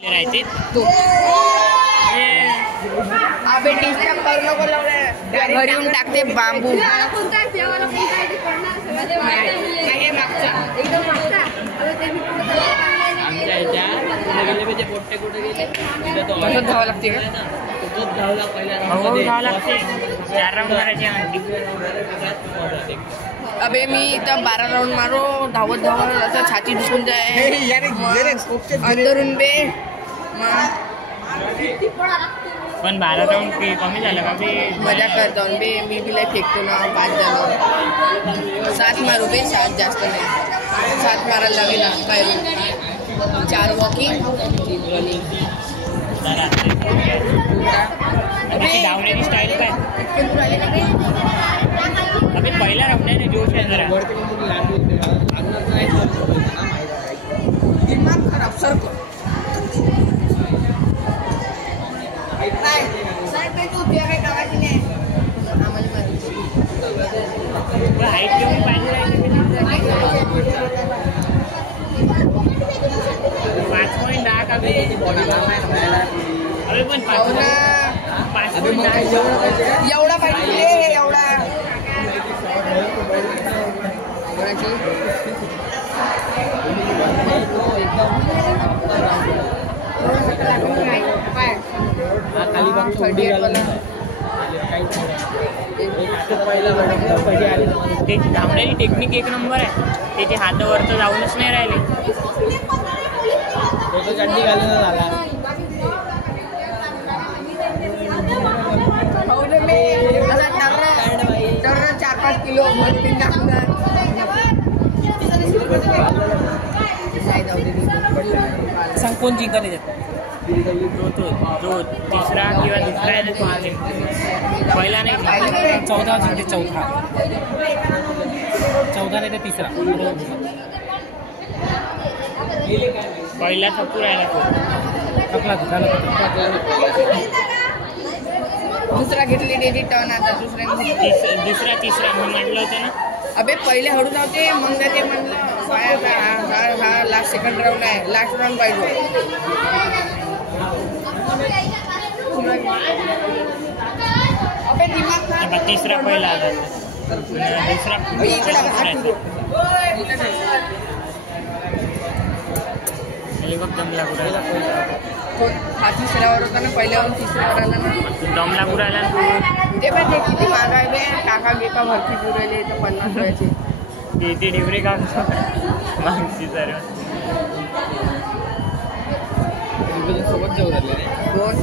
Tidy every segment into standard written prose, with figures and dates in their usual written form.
राहते अबे डिस्टर्ब करू नको लावले घरी येऊन टाकते बांबू आमच्या ह्याच्या गेले म्हणजे पोट्टे कुठे गेले तसंच धावा लागते का खूपच धावला पहिल्या धावा लागते 4 राऊंड मारायचे अबे मी इथं 12 राऊंड मारो धावत धावत असं छाती दुखून जाय अंदरून बे पण 12 राऊंड कमी झालं का बे मजा करतो बे मी बिला फेकतो ना 5 झालं 7 मारू बे 7 जास्त नाही 7 मारायला लागेल ना काय 4 वॉकिंग धावण्याची स्टाईल काय अबे पहिला राऊंड आहे ना जोश आहे जरा दिमाग खराब सरको हाईट केवढी पाहिजे 5.10 का बे अबे पण 5.10 एवढा पाहिजे एवढा धावण्याची टेक्निक 1 नंबर आहे त्याचे हात वरचं जाऊनच नाही राहिले तो चड्डी घालून झाला 4-5 किलो सांग कोण जिंकले जो तिसरा किंवा दुसरा आहे तो हा पहिला नाही 14 जिंकते 14 नाही तर तिसरा पहिला थकू राहिला तो दुसरा घेतली त्याची टर्न आता दुसरा तिसरा मी म्हटलं होतं ना अबे पहिले हळू नव्हते मग ते म्हणलं हा लास्ट सेकंड राऊंड आहे लास्ट राऊंड पाहिजे अबे दिमाग तिसरा पहिला आला दुसरा हा तिसऱ्यावर होता ना पहिल्यावर तिसऱ्यावर आला ना दमला पुरायला ते पण ते किती महागाय बे काका बिका भरती पुरवले तर 50 रुपयाची ते डिवरे का मागची सर सोबत जाऊ राहिले कोण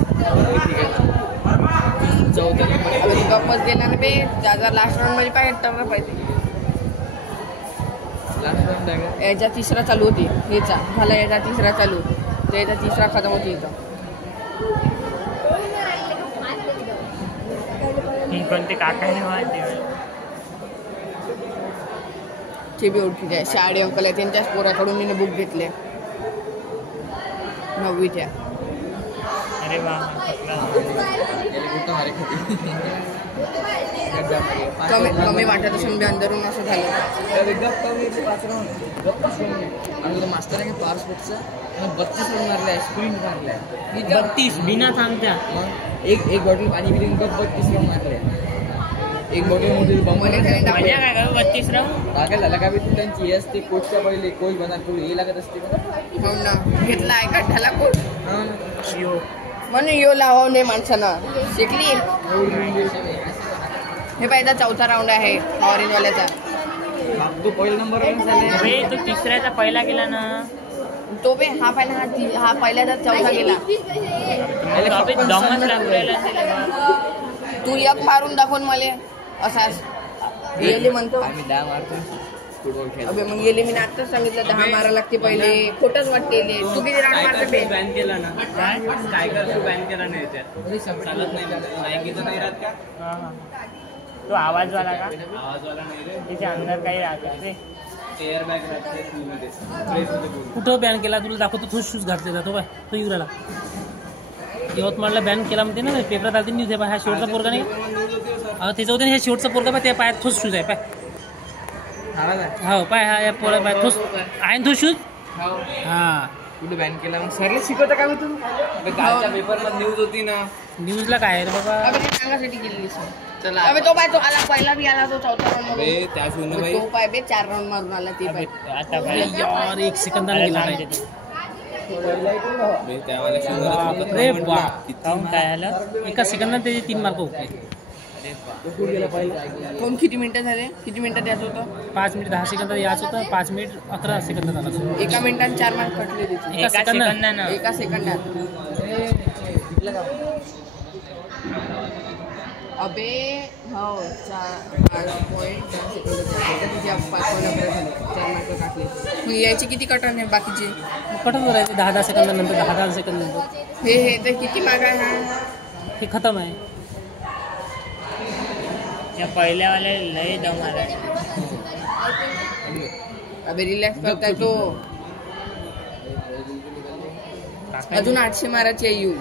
गप्पच गेला ना बे ज्याचा लास्ट राऊंड मध्ये पाहिजे तर पाहिजे याचा तिसरा चालू होती याचा झाला याचा तिसरा चालू तर याचा तिसरा खतम होती इथं कोणते काका ते बी ओळखीचे आहे शाळे अंकल आहे त्यांच्याच पोराकडून मी बुक घेतले 9वीच्या अरे वा कमी वाटत असून बी अंदरून असं झालं मास्टर आहे का पार्सपोर्टचा 32 रन मारलाय स्प्रिंट मारलाय 32 बिना सांगत्या एक बॉटल पाणी पिऊन 32 रन मारले एक बॉटल मध्ये मजा काय का 32 राऊंड पागल झाला का बी तू त्यांची हे असते कोचच्या पहिले कोच बना तू हे लागत असते हो ना घेतला आहे का ढाला कोच यो म्हणून यो लावा नाही माणसानं शिकली हे पाहिजे 4था राऊंड आहे ऑरेंजवाल्याचा तू पहिला नंबर तो तिसऱ्याचा पहिला गेला ना तो बे हा पहिल्याचा 4था गेला दमच लागलेला तू एक मारून दाखवून मला असाच येले म्हणतो आम्ही 10 मारतो फुटबॉल खेळ अबे मग येले मी आत्ताच सांगितलं 10 मारा लागते पहिले खोटच वाटते तू किती राऊंड मारते बॅन केला ना काय कर बॅन केला नाही त्यात चालत नाही नाही राहत का तो आवाजवाला का आवाजवाला नाही रे त्याच्या अंदर काही राहत एअर बॅग राहते कुठं बॅन केला तुला दाखवतो तोच शूज घातले जातो बाय तो येऊ राहिला यवतमाळला बॅन केला म्हणते ना पेपरात आधी न्यूज आहे पाय हा शेवटचा पोरगा नाही त्याच्या होते हे शेवटचा पोरगा पाय त्या पायात तोच शूज आहे पाय हो पाय हा या पोरा पाय तोच आहे ना तो शूज हा तुला बॅन केला मग सरला शिकवता का तू कालच्या पेपर मध्ये न्यूज होती ना. न्यूजला काय आहे रे बाबा? अबे ते सांगासाठी केलेली सर. चला अबे तो पाय तो आला पहिला बी आला तो चौथा राऊंड अबे मध्ये. त्या शून्य तो पाय बे 4 राऊंड मारून आला ते पाय. आता यार 1 सेकंदाला गेला पाहिजे ते. त्यावाला अरे बाप काय आलं 1 सेकंदात त्याचे 3 मार्क होते. कोण किती मिनिटं झाले? किती मिनिटात यायचं होतं? 5 मिनिट 10 सेकंदात यायचं होतं. 5 मिनिट 11 सेकंदात आलं. 1 मिनिटात 4 मार्क कटले त्याचे. 1 सेकंदात 1 सेकंदात. अबे हो 4.4 सेकंदात तिच्या 5 मार्क टाकले. मग यायचे किती कटन आहे बाकीचे? कटच राहायचे 10 सेकंदानंतर 10 सेकंदानंतर. हे तर किती मार्क आहे हा? हे खतम आहे. या पहिल्यावाले लय दम आला. अबे रिलॅक्स करताय तो. अजून 800 मारायचे येऊ.